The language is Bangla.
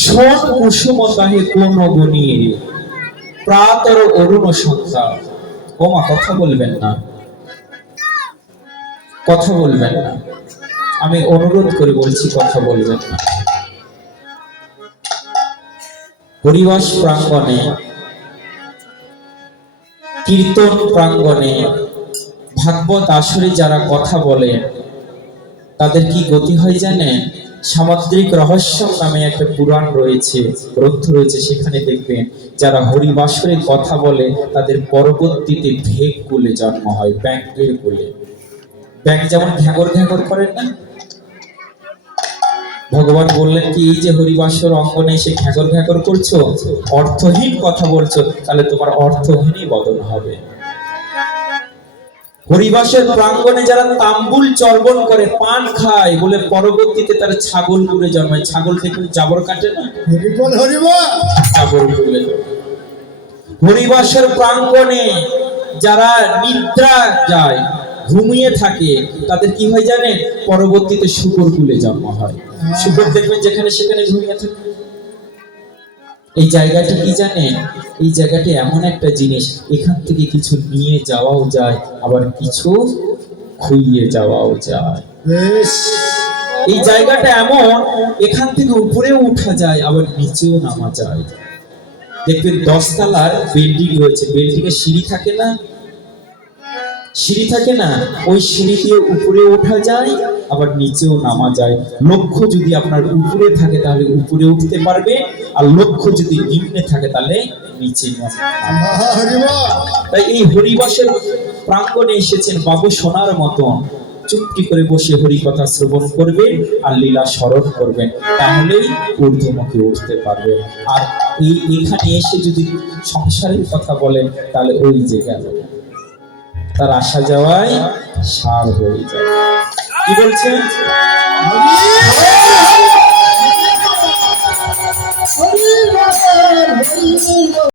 শোন কুসুমতাহে কোন গনিয়ে প্রাতর অরুণ সন্ধ্যা। ও মা, কথা বলবেন না, কথা বলবেন না, আমি অনুরোধ করে বলছি, কথা বলবেন না। হরিবাস প্রাঙ্গণে, কীর্তন প্রাঙ্গণে, ভাগবত আসরে যারা কথা বলে তাদের কি গতি হয় জানেন? সামুদ্রিক রহস্য নামে একটা পুরাণ রয়েছে, গ্রন্থ রয়েছে, সেখানে দেখবেন যারা হরিবাসরে কথা বলে তাদের পরবর্তীতে ভেগ কুলে জন্ম হয়, ব্যাঙের কুলে। ব্যাঙ যেমন ঘ্যাগর ঘ্যাগর করেন না, ভগবান বললেন কি, এই যে হরিবাসর অঙ্গনে এসে ঘ্যাগর ঘ্যাগর করছো, অর্থহীন কথা বলছো, তাহলে তোমার অর্থহীনই বদল হবে। হরিবাসের প্রাঙ্গণে যারা তাম্বুল চর্বণ করে, পান খায়, বলে পরবর্তীতে তারা ছাগল কুলে জন্মায়। ছাগল থেকে জাবর কাটে না, জাবর কুলে। হরিবাসের প্রাঙ্গণে যারা নিদ্রা যায়, ঘুমিয়ে থাকে, তাদের কি হয় জানেন? পরবর্তীতে শুকর কুলে জন্ম হয়। শুকর দেখবেন যেখানে সেখানে ঘুমিয়ে থাকে। এই জায়গাটা কি জানেন? এই জায়গাটা এমন একটা জিনিস, এখান থেকে কিছু নিয়ে যাওয়াও যায়, আবার কিছু খুইয়ে যাওয়াও যায়। এই জায়গাটা এমন, এখান থেকে উপরেও উঠা যায়, আবার নিচেও নামা যায়। দেখবেন 10 তলার বিল্ডিং রয়েছে, বিল্ডিং এর সিঁড়ি থাকে না, সিঁড়ি থাকে না, ওই সিঁড়ি দিয়ে উপরে ওঠা যায়, আবার নিচেও নামা যায়। লক্ষ্য যদি আপনার উপরে থাকে তাহলে উপরে উঠতে পারবে, আর লক্ষ্য যদি নিম্নে থাকে তাহলে নিচে নামবে। তাই এই হরিবাসের প্রাঙ্গণে এসেছেন বাবু সোনার মতন, চুপটি করে বসে হরি কথা শ্রবণ করবেন আর লীলা স্মরণ করবেন, তাহলেই ঊর্ধ্বমুখে উঠতে পারবেন। আর এখানে এসে যদি সংসারের কথা বলেন তাহলে ওই যে গেল, তার আসা যাওয়ায় সার হয়ে যায়। কি বলছেন?